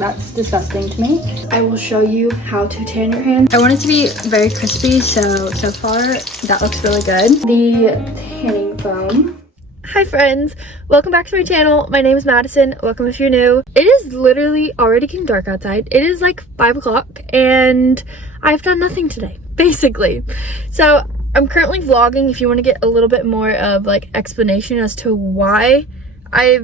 that's disgusting to me. I will show you how to tan your hands. I want it to be very crispy, so far that looks really good. The tanning foam. Hi friends, welcome back to my channel. My name is Madison. Welcome if you're new. It is literally already getting dark outside. It is like 5 o'clock and I've done nothing today, basically. So I'm currently vlogging if you want to get a little bit more of like explanation as to why I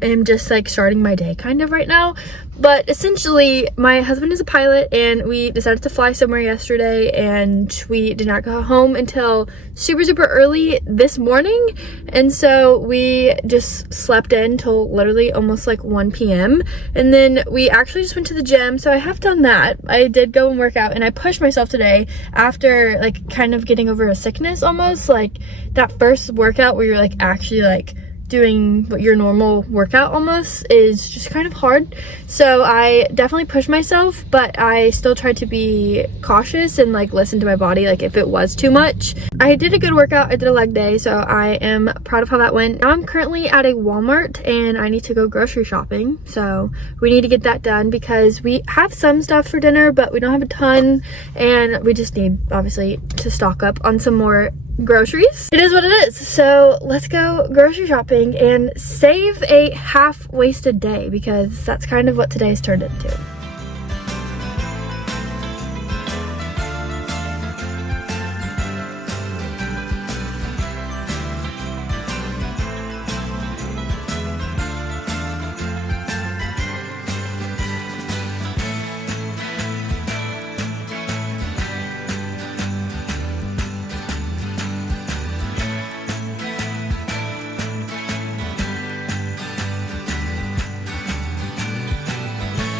am just like starting my day kind of right now. But essentially my husband is a pilot and we decided to fly somewhere yesterday, and we did not go home until super early this morning, and so we just slept in till literally almost like 1 p.m. and then we actually just went to the gym. So I have done that. I did go and work out, and I pushed myself today after like kind of getting over a sickness almost. Like that first workout where you're like actually like doing what your normal workout almost is just kind of hard. So I definitely pushed myself, but I still tried to be cautious and like listen to my body, like if it was too much. I did a good workout. I did a leg day, so I am proud of how that went. Now I'm currently at a Walmart and I need to go grocery shopping, so we need to get that done because we have some stuff for dinner, but we don't have a ton, and we just need obviously to stock up on some more groceries. It is what it is. So let's go grocery shopping and save a half-wasted day, because that's kind of what today's turned into.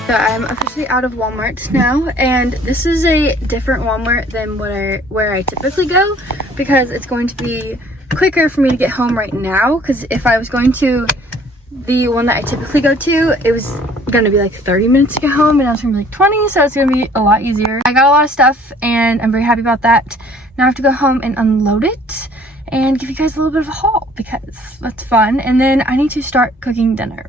So I'm officially out of Walmart now, and this is a different Walmart than where I typically go, because it's going to be quicker for me to get home right now. Because if I was going to the one that I typically go to, it was going to be like 30 minutes to get home, and now it's going to be like 20, so it's going to be a lot easier. I got a lot of stuff and I'm very happy about that. Now I have to go home and unload it and give you guys a little bit of a haul, because that's fun, and then I need to start cooking dinner.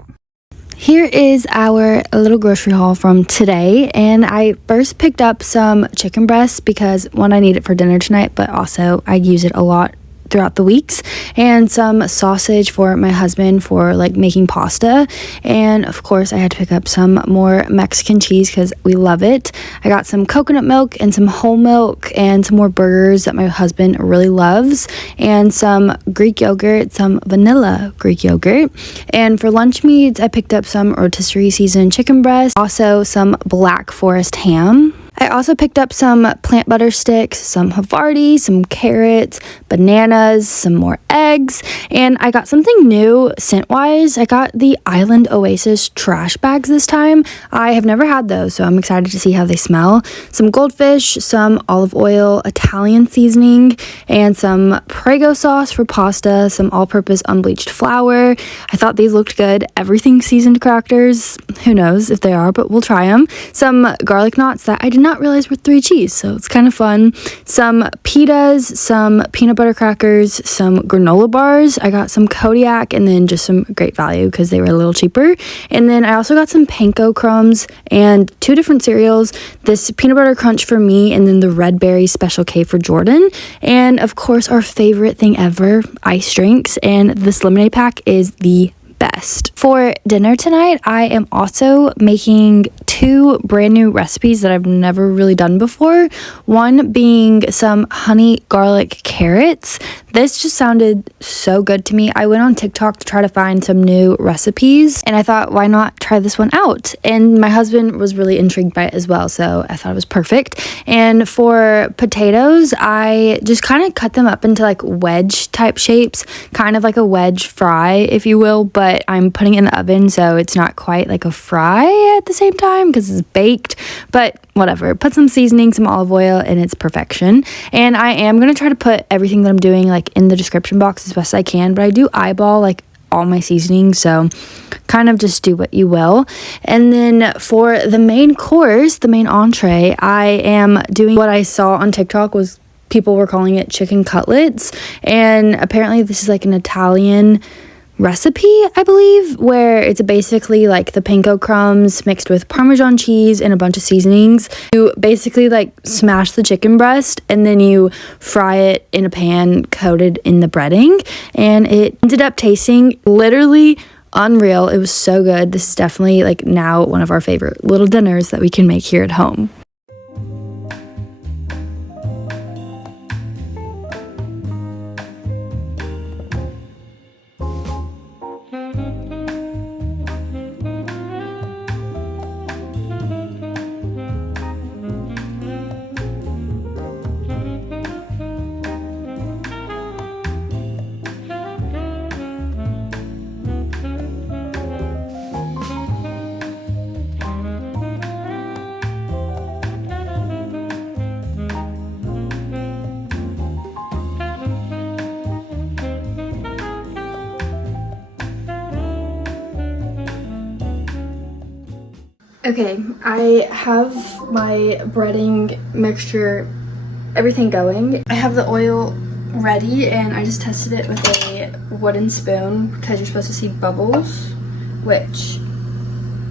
Here is our little grocery haul from today, and I first picked up some chicken breasts because one, I need it for dinner tonight, but also I use it a lot throughout the weeks, and some sausage for my husband for like making pasta, and of course I had to pick up some more Mexican cheese because we love it. I got some coconut milk and some whole milk and some more burgers that my husband really loves, and some Greek yogurt, some vanilla Greek yogurt. And for lunch meats I picked up some rotisserie seasoned chicken breast, also some Black Forest ham. I also picked up some plant butter sticks, some Havarti, some carrots, bananas, some more eggs, and I got something new scent-wise. I got the Island Oasis trash bags this time. I have never had those, so I'm excited to see how they smell. Some goldfish, some olive oil, Italian seasoning, and some Prego sauce for pasta, some all-purpose unbleached flour. I thought these looked good. Everything seasoned crackers. Who knows if they are, but we'll try them. Some garlic knots that I did not realize were 3 cheese, so it's kind of fun. Some pitas, some peanut butter crackers, some granola bars. I got some Kodiak, and then just some great value because they were a little cheaper. And then I also got some panko crumbs and 2 different cereals, this peanut butter crunch for me, and then the red berry special K for Jordan. And of course our favorite thing ever, ice drinks, and this lemonade pack is the best. For dinner tonight, I am also making 2 brand new recipes that I've never really done before. One being some honey garlic carrots. This just sounded so good to me. I went on TikTok to try to find some new recipes, and I thought, why not try this one out? And my husband was really intrigued by it as well, so I thought it was perfect. And for potatoes, I just kind of cut them up into like wedge type shapes, kind of like a wedge fry, if you will, but I'm putting it in the oven, so it's not quite like a fry at the same time because it's baked, but whatever. Put some seasoning, some olive oil, and it's perfection. And I am going to try to put everything that I'm doing like in the description box as best I can, but I do eyeball like all my seasoning, so kind of just do what you will. And then for the main course, the main entree, I am doing what I saw on TikTok was people were calling it chicken cutlets, and apparently this is like an Italian recipe, I believe, where it's basically like the panko crumbs mixed with Parmesan cheese and a bunch of seasonings. You basically like smash the chicken breast and then you fry it in a pan coated in the breading, and it ended up tasting literally unreal. It was so good. This is definitely like now one of our favorite little dinners that we can make here at home. Okay, I have my breading mixture, everything going. I have the oil ready and I just tested it with a wooden spoon because you're supposed to see bubbles, which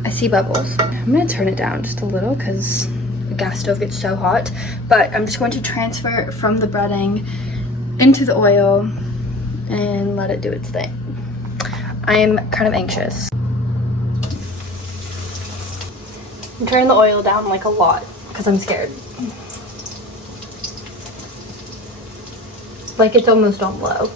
I see bubbles. I'm gonna turn it down just a little because the gas stove gets so hot, but I'm just going to transfer from the breading into the oil and let it do its thing. I'm kind of anxious. I'm turning the oil down like a lot because I'm scared. Like it's almost on low.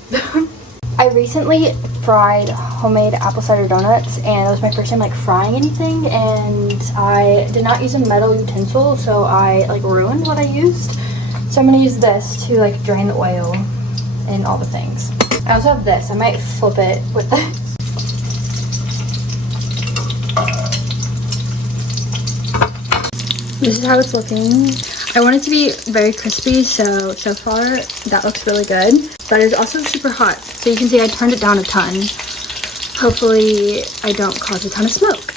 I recently fried homemade apple cider donuts and it was my first time like frying anything, and I did not use a metal utensil, so I like ruined what I used. So I'm gonna use this to like drain the oil and all the things. I also have this. I might flip it with this. This is how it's looking. I want it to be very crispy, so far that looks really good. But it's also super hot, so you can see I turned it down a ton. Hopefully I don't cause a ton of smoke.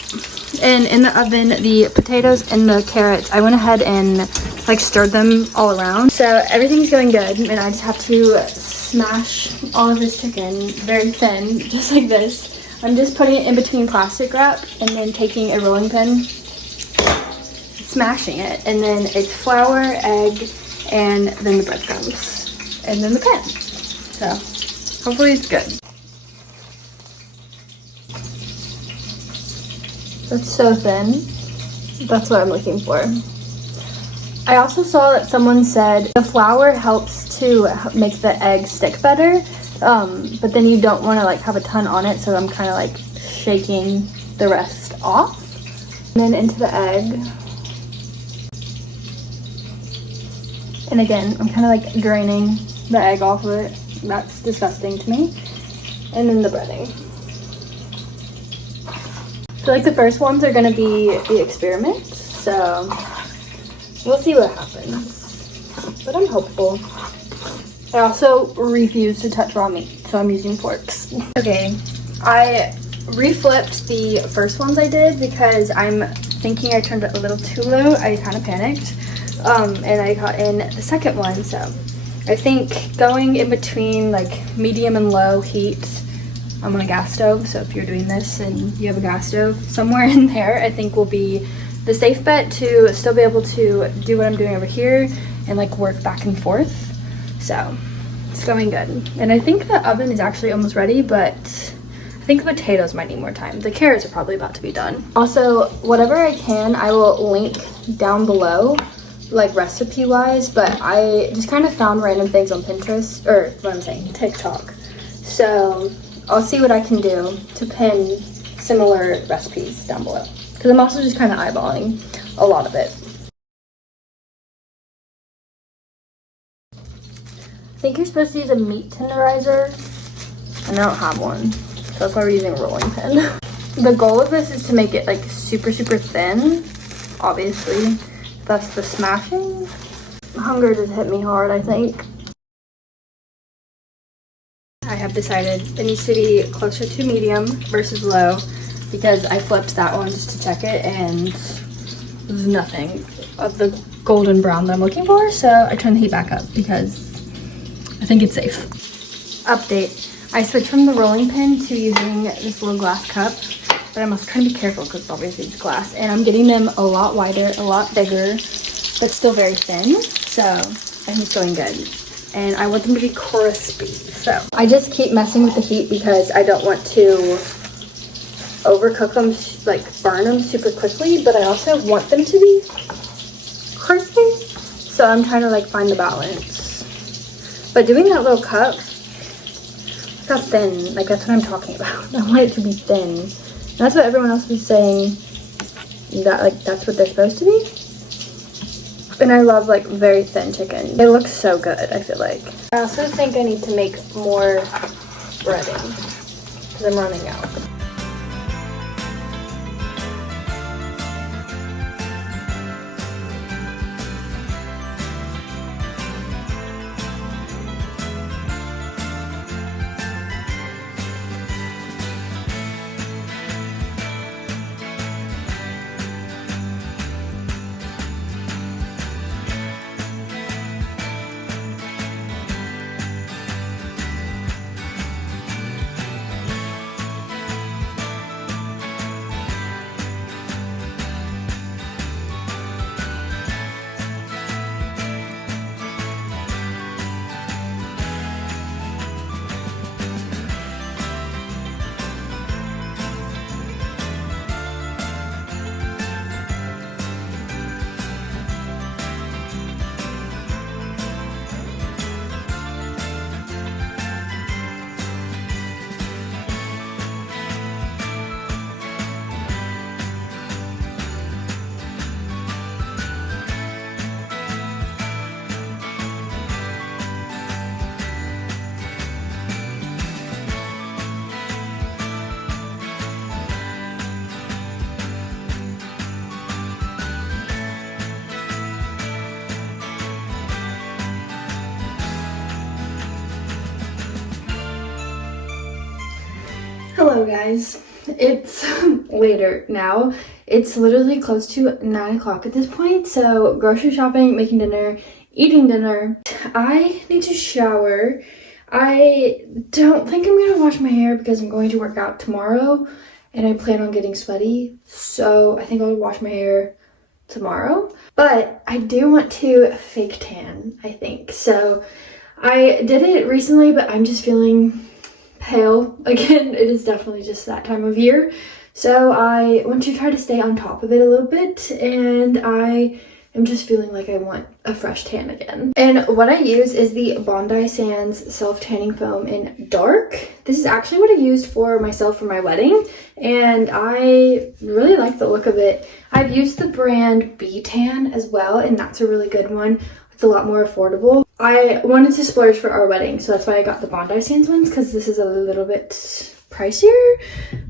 And in the oven, the potatoes and the carrots, I went ahead and like stirred them all around. So everything's going good, and I just have to smash all of this chicken very thin, just like this. I'm just putting it in between plastic wrap and then taking a rolling pin, smashing it, and then it's flour, egg, and then the breadcrumbs, and then the pan. So hopefully it's good. That's so thin. That's what I'm looking for. I also saw that someone said the flour helps to make the egg stick better, but then you don't want to like have a ton on it, so I'm kind of like shaking the rest off. And then into the egg. And again, I'm kind of like draining the egg off of it. That's disgusting to me. And then the breading. I feel like the first ones are going to be the experiment, so we'll see what happens. But I'm hopeful. I also refuse to touch raw meat, so I'm using forks. Okay, I reflipped the first ones I did because I'm thinking I turned it a little too low. I kind of panicked. And I got in the second one, so I think going in between like medium and low heat. I'm on a gas stove, so if you're doing this and you have a gas stove, somewhere in there I think will be the safe bet to still be able to do what I'm doing over here and like work back and forth. So it's going good, and I think the oven is actually almost ready, but I think the potatoes might need more time. The carrots are probably about to be done. Also, whatever I can, I will link down below, like recipe wise, but I just kind of found random things on Pinterest, or what I'm saying, TikTok. So I'll see what I can do to pin similar recipes down below, because I'm also just kind of eyeballing a lot of it. I think you're supposed to use a meat tenderizer, and I don't have one, so that's why we're using a rolling pin. The goal of this is to make it like super thin, obviously. That's the smashing. Hunger just hit me hard, I think. I have decided it needs to be closer to medium versus low because I flipped that one just to check it and there's nothing of the golden brown that I'm looking for, so I turned the heat back up because I think it's safe. Update. I switched from the rolling pin to using this little glass cup, but I must kind of be careful because obviously it's glass. And I'm getting them a lot wider, a lot bigger, but still very thin. So I think it's going good. And I want them to be crispy. So I just keep messing with the heat because I don't want to overcook them, like burn them super quickly, but I also want them to be crispy. So I'm trying to like find the balance. But doing that little cup, look how thin, like that's what I'm talking about. I want it to be thin. And that's what everyone else was saying, that like that's what they're supposed to be. And I love like very thin chicken. It looks so good, I feel like. I also think I need to make more breading because I'm running out. Hello guys, it's later now. It's literally close to 9 o'clock at this point, so grocery shopping, making dinner, eating dinner. I need to shower. I don't think I'm gonna wash my hair because I'm going to work out tomorrow and I plan on getting sweaty, so I think I'll wash my hair tomorrow. But I do want to fake tan, I think. So I did it recently, but I'm just feeling pale again. It is definitely just that time of year, so I want to try to stay on top of it a little bit, and I am just feeling like I want a fresh tan again. And what I use is the Bondi Sands self tanning foam in dark. This is actually what I used for myself for my wedding, and I really like the look of it. I've used the brand B-Tan as well, and that's a really good one. It's a lot more affordable. I wanted to splurge for our wedding, so that's why I got the Bondi Sands ones, because this is a little bit pricier,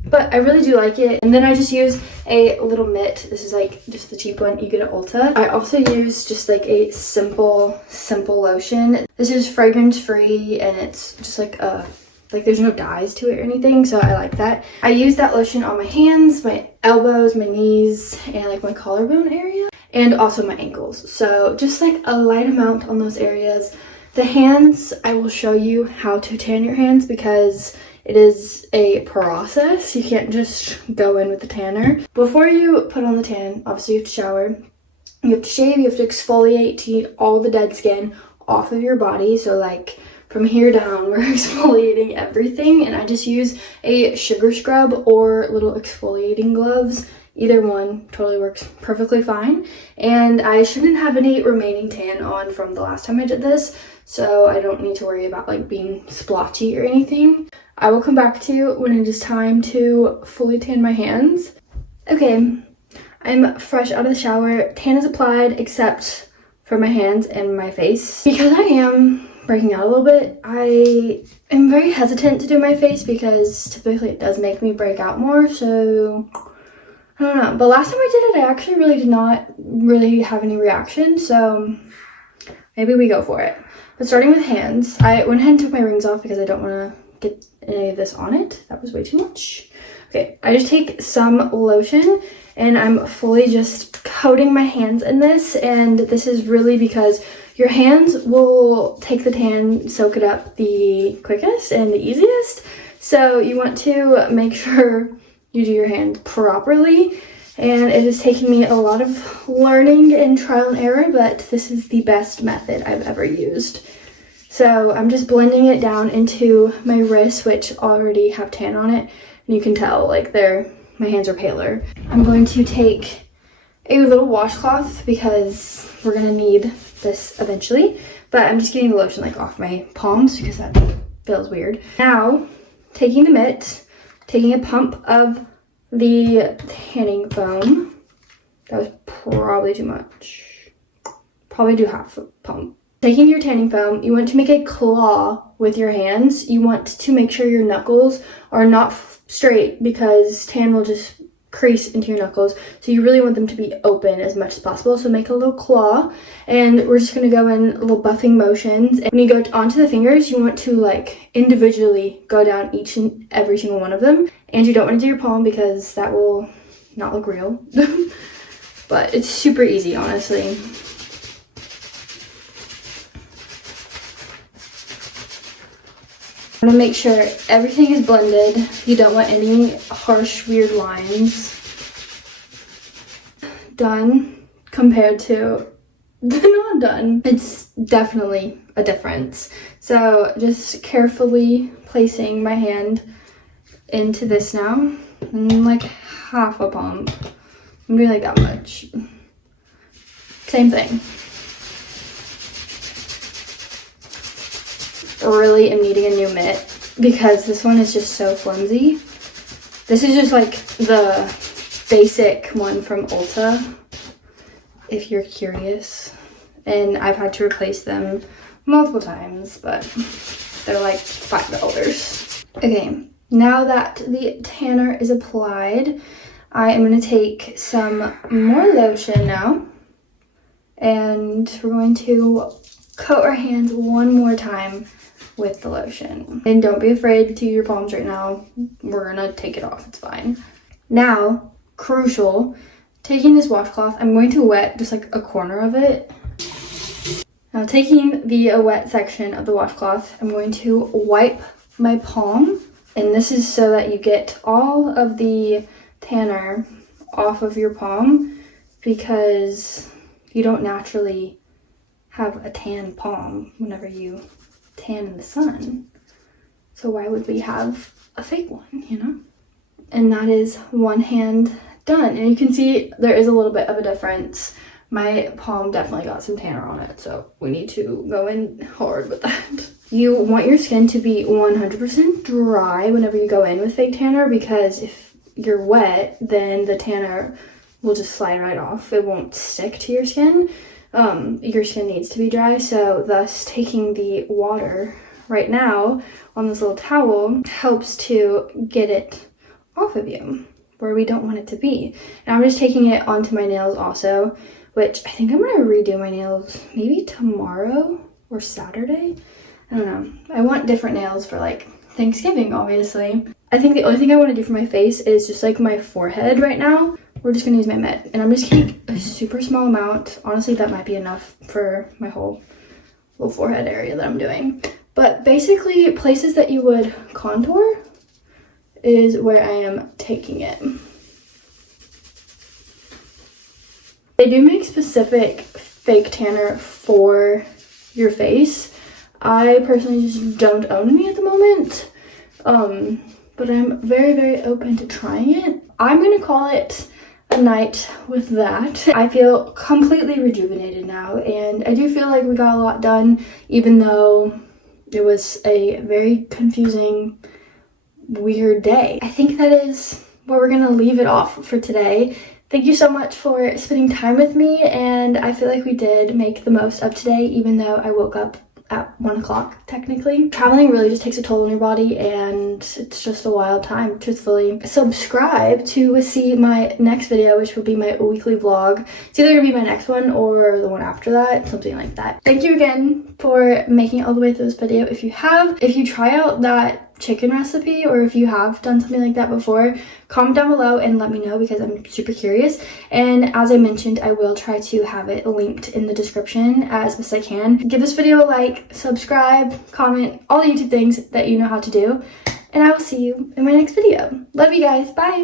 but I really do like it. And then I just use a little mitt. This is like just the cheap one you get at Ulta. I also use just like a simple lotion. This is fragrance free, and it's just like there's no dyes to it or anything, so I like that. I use that lotion on my hands, my elbows, my knees, and like my collarbone area, and also my ankles. So just like a light amount on those areas. The hands, I will show you how to tan your hands because it is a process. You can't just go in with the tanner. Before you put on the tan, obviously you have to shower. You have to shave, you have to exfoliate to get all the dead skin off of your body. So like from here down, we're exfoliating everything, and I just use a sugar scrub or little exfoliating gloves. Either one totally works perfectly fine, and I shouldn't have any remaining tan on from the last time I did this, so I don't need to worry about like being splotchy or anything. I will come back to you when it is time to fully tan my hands. Okay, I'm fresh out of the shower. Tan is applied except for my hands and my face. Because I am breaking out a little bit, I am very hesitant to do my face because typically it does make me break out more, so I don't know. But last time I did it, I actually did not really have any reaction, so maybe we go for it. But starting with hands, I went ahead and took my rings off because I don't want to get any of this on it. That was way too much. Okay, I just take some lotion and I'm fully just coating my hands in this, and this is really because Your hands will take the tan, soak it up the quickest and the easiest. So you want to make sure you do your hand properly. And it has taken me a lot of learning and trial and error, but this is the best method I've ever used. So I'm just blending it down into my wrists, which already have tan on it. And you can tell, like, my hands are paler. I'm going to take a little washcloth because we're gonna need this eventually. But I'm just getting the lotion, like, off my palms because that feels weird. Now, taking the mitt, taking a pump of the tanning foam. That was probably too much. Probably do half a pump. Taking your tanning foam, you want to make a claw with your hands. You want to make sure your knuckles are not straight because tan will just crease into your knuckles. So you really want them to be open as much as possible. So make a little claw, and we're just going to go in little buffing motions. And when you go onto the fingers, you want to, like, individually go down each and every single one of them. And you don't want to do your palm because that will not look real. But it's super easy, honestly. I want to make sure everything is blended. You don't want any harsh, weird lines. Done compared to the not done. It's definitely a difference. So just carefully placing my hand into this now. And like half a pump. I'm doing like that much. Same thing. Really am needing a new mitt because this one is just so flimsy. This is just like the basic one from Ulta, if you're curious. And I've had to replace them multiple times, but they're like $5. Okay, now that the tanner is applied, I am going to take some more lotion now. And we're going to coat our hands one more time with the lotion. And don't be afraid to use your palms right now. We're gonna take it off, it's fine. Now, crucial, taking this washcloth, I'm going to wet just like a corner of it. Now taking the wet section of the washcloth, I'm going to wipe my palm. And this is so that you get all of the tanner off of your palm because you don't naturally have a tan palm whenever you tan in the sun. So why would we have a fake one, you know? And that is one hand done. And you can see there is a little bit of a difference. My palm definitely got some tanner on it, so we need to go in hard with that. You want your skin to be 100% dry whenever you go in with fake tanner because if you're wet, then the tanner will just slide right off. It won't stick to your skin. Your skin needs to be dry, so thus taking the water right now on this little towel helps to get it off of you where we don't want it to be. And I'm just taking it onto my nails also, which I think I'm going to redo my nails maybe tomorrow or Saturday. I don't know. I want different nails for like Thanksgiving, obviously. I think the only thing I want to do for my face is just like my forehead right now. We're just gonna use my mitt, and I'm just gonna take a super small amount. Honestly, that might be enough for my whole little forehead area that I'm doing. But basically, places that you would contour is where I am taking it. They do make specific fake tanner for your face. I personally just don't own any at the moment, but I'm very, very open to trying it. I'm gonna call it a night with that. I feel completely rejuvenated now, and I do feel like we got a lot done, even though it was a very confusing, weird day. I think that is where we're gonna leave it off for today. Thank you so much for spending time with me, and I feel like we did make the most of today, even though I woke up at 1 o'clock technically. Traveling really just takes a toll on your body, and it's just a wild time, truthfully. Subscribe to see my next video, which will be my weekly vlog. It's either gonna be my next one or the one after that, something like that. Thank you again for making it all the way through this video. If you try out that chicken recipe, or if you have done something like that before, comment down below and let me know because I'm super curious. And as I mentioned, I will try to have it linked in the description as best I can. Give this video a like, subscribe, comment, all the YouTube things that you know how to do, and I will see you in my next video. Love you guys. Bye.